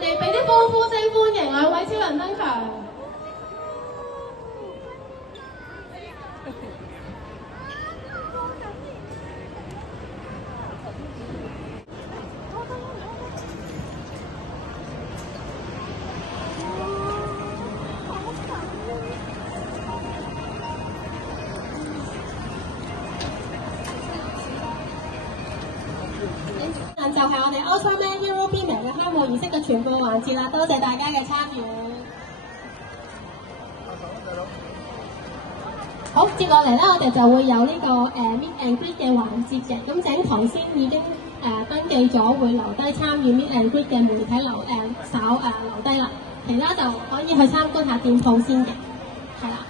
我哋俾啲高呼聲歡迎兩位超人登場。就係我哋 Ultraman Hero Premier 嘅開幕儀式嘅全部環節啦，多謝大家嘅參與。好，接落嚟咧，我哋就會有呢個Meet and Greet 嘅環節嘅。咁請頭先已經登記咗會留低參與 Meet and Greet 嘅媒體留低啦，其他就可以去參觀下店鋪先嘅，係啦。